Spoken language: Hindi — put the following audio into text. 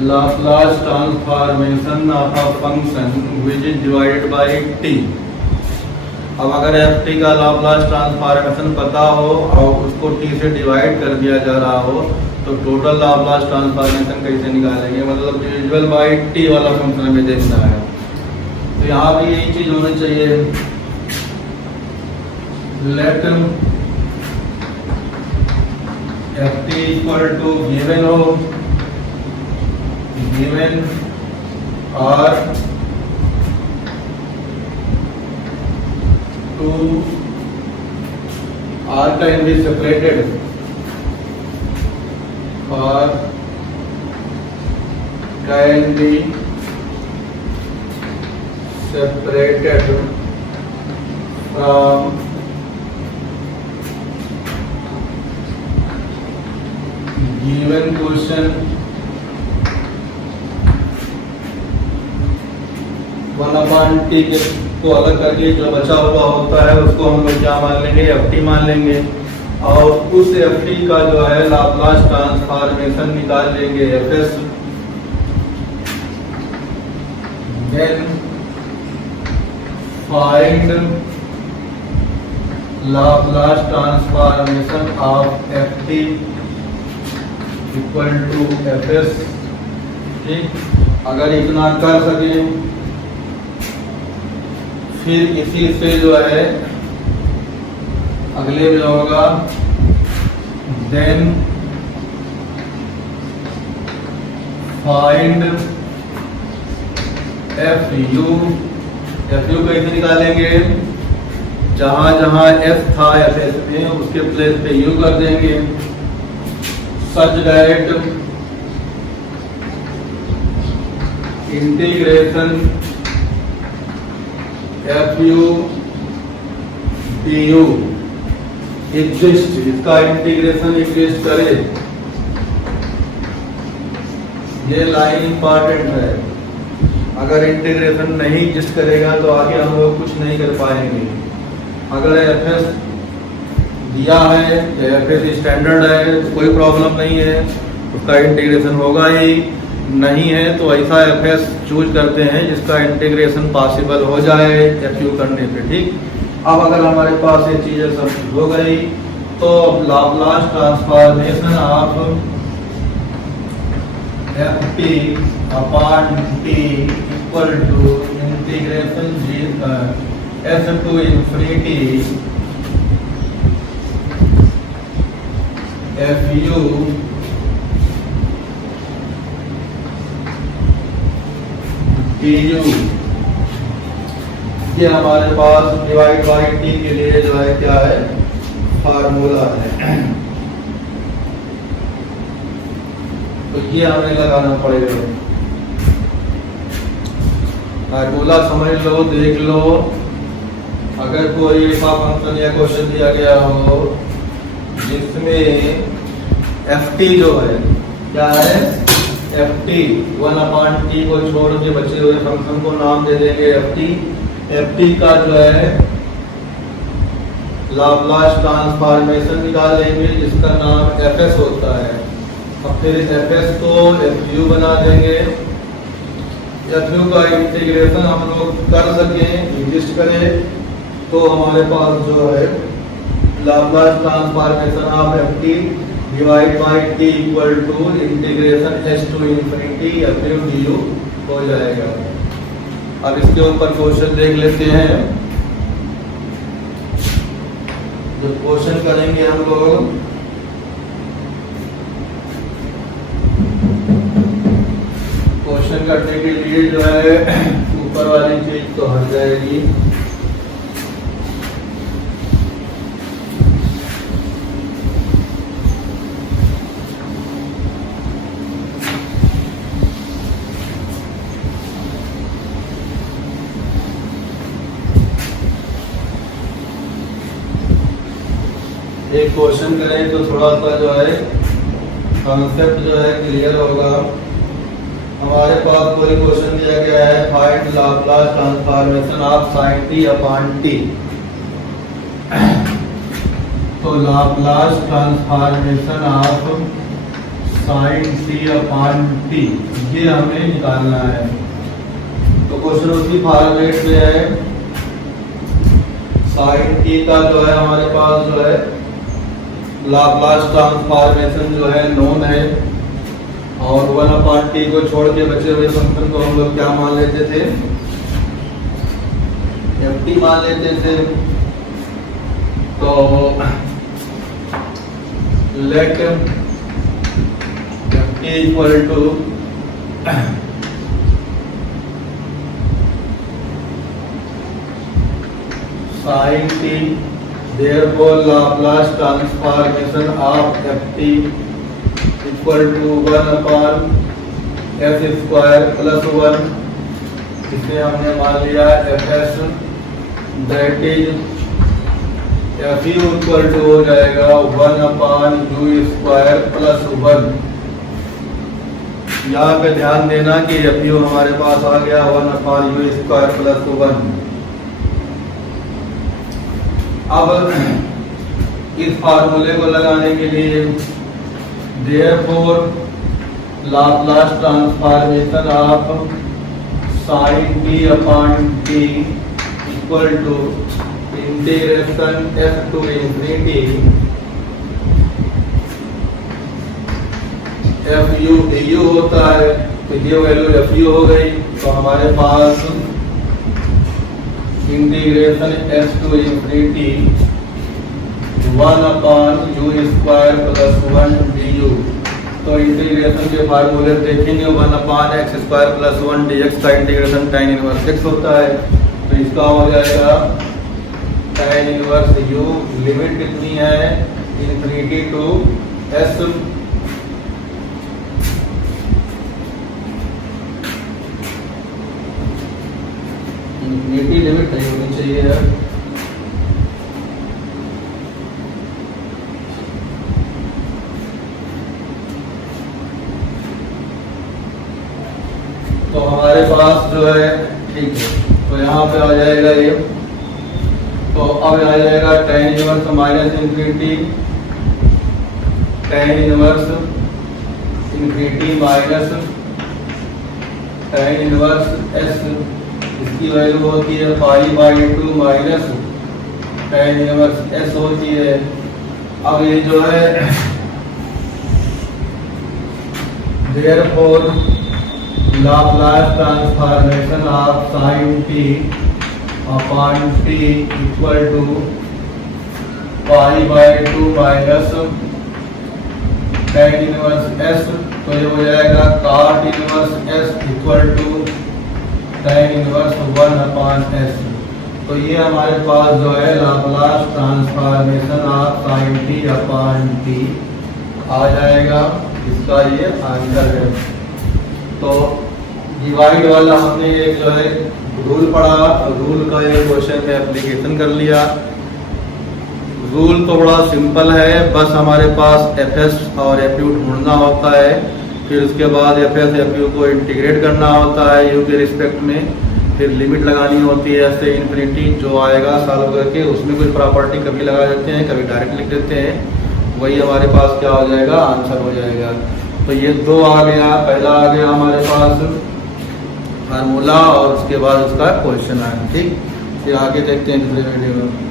Laplace transformation of a function which is divided by t। अब अगर एफ टी का लाप्लास ट्रांसफॉर्मेशन पता हो और उसको टी से डिवाइड कर दिया जा रहा हो तो टोटल लाप्लास ट्रांसफॉर्मेशन कैसे निकालेंगे, मतलब डिविजिबल बाय टी वाला फंक्शन हमें देखना है। तो यहाँ भी यही चीज होनी चाहिए, let f t equal to given हो, गिवन और to r can be separated or can be separated from given question 1/t के को अलग करके जो बचा हुआ होता है उसको हम लोग क्या मान लेंगे, एफ टी मान लेंगे और उस एफ टी का जो है लाप्लास ट्रांसफॉर्मेशन निकाल लेंगे f s. Then find Laplace transformation of f t equal to f s. ठीक, अगर इतना कर सके फिर इसी से जो है अगले में होगा then find f u. F u कैसे निकालेंगे, जहां जहां एफ था एफ एस में उसके प्लेस पे यू कर देंगे, such that integration F u d you exist, इसका इंटीग्रेशन एग्जिस्ट करे। ये लाइन इंपॉर्टेंट है, अगर इंटीग्रेशन नहीं एग्जिस्ट करेगा तो आगे हम लोग कुछ नहीं कर पाएंगे। अगर एफ एस दिया है, एफ एस स्टैंडर्ड है तो कोई प्रॉब्लम नहीं है, उसका इंटीग्रेशन होगा ही। नहीं है तो ऐसा एफ एस चूज करते हैं जिसका इंटीग्रेशन पॉसिबल हो जाए एफ यू करने पे। ठीक, अब अगर हमारे पास ये चीजें सब हो गई तो Laplace transformation of f t upon t equal to integration s to infinity f u t u. ये हमारे पास डिवाइड बाई टी के लिए जो है क्या है, फार्मूला है। तो ये हमें लगाना पड़ेगा, फार्मूला समझ लो, देख लो। अगर कोई ऐसा फंक्शन या क्वेश्चन दिया गया हो जिसमें एफ टी जो है क्या है, एफ टी 1/t को छोड़ के बचे हुए फंक्शन को नाम दे देंगे एफ टी। एफ टी का जो है लाप्लास ट्रांसफॉर्मेशन निकालेंगे जिसका नाम एफ एस होता है। अब फिर एफ एस को एफ यू बना देंगे। एफ यू का इंटीग्रेशन हम लोग कर सकें, एग्जिस्ट करें, तो हमारे पास जो है Laplace transformation of f t divide by t equal to integration s to infinity f u d u हो जाएगा। अब इसके ऊपर क्वेश्चन देख लेते हैं। जो क्वेश्चन करेंगे हम लोग, क्वेश्चन करने के लिए जो है ऊपर वाली चीज तो हट जाएगी। एक क्वेश्चन करें तो थोड़ा सा जो है कॉन्सेप्ट जो है क्लियर होगा। हमारे पास कोई क्वेश्चन दिया गया है, find Laplace transformation of sin t upon t। तो Laplace transformation of sine T upon T, ये हमें निकालना है। तो क्वेश्चन उसी फॉर्मेट में है। साइन टी का जो है हमारे पास जो है लाप्लास ट्रांसफॉर्मेशन जो है नोन है, और 1 अपान टी को छोड़ के बचे हुए फंक्शन को हम लोग क्या मान लेते थे, एफ टी मान लेते थे। तो let f t equal to sine t, therefore Laplace transformation of ft equal to 1 upon f square plus 1, इसे हमने मान लिया fs, that is fu equal to हो जाएगा 1 upon u स्क्वायर प्लस 1। यहाँ पे ध्यान देना कि fu हमारे पास आ गया 1 upon u स्क्वायर प्लस 1। अब इस फार्मूले को लगाने के लिए therefore Laplace transformation of sine t upon t equal to integration f to infinity fu du होता है, तो ये वैल्यू fu हो गई। तो हमारे पास integration s to infinity 1 upon u square plus 1 du। तो इंटीग्रेशन के फार्मूले देखेंगे, 1 upon x square plus 1 dx का इंटीग्रेशन tan इनवर्स x होता है। तो इसका हो जाएगा tan इनवर्स u, लिमिट कितनी है infinity to s, infinity limit नहीं होनी चाहिए। तो हमारे पास जो है ठीक है, तो यहाँ पे आ जाएगा ये। तो अब आ जाएगा tan inverse minus infinity, tan inverse infinity minus tan inverse s, इसकी वैल्यू होती है pi by 2 minus tan inverse s होती है। अब ये जो है therefore Laplace transformation of sine t upon t equal to pi by 2 minus tan inverse s, तो ये हो जाएगा cot inverse s equal to tan inverse 1 upon s। तो ये हमारे पास जो है Laplace transformation of sine t upon t आ जाएगा, इसका ये आंसर है। तो डिवाइड वाला हमने एक जो है रूल पढ़ा, रूल का एक क्वेश्चन में एप्लीकेशन कर लिया। रूल तो बड़ा सिंपल है, बस हमारे पास fs और fu ढूंढना होता है, फिर उसके बाद fs fu को इंटीग्रेट करना होता है u के रिस्पेक्ट में, फिर लिमिट लगानी होती है ऐसे इन्फिनिटी जो आएगा सॉल्व करके, उसमें कोई प्रॉपर्टी कभी लगा देते हैं कभी डायरेक्ट लिख देते हैं, वही हमारे पास क्या हो जाएगा आंसर हो जाएगा। तो ये दो आ गया, पहला आ गया हमारे पास फार्मूला और उसके बाद उसका क्वेश्चन आया। ठीक, फिर आगे देखते हैं दूसरे वीडियो में।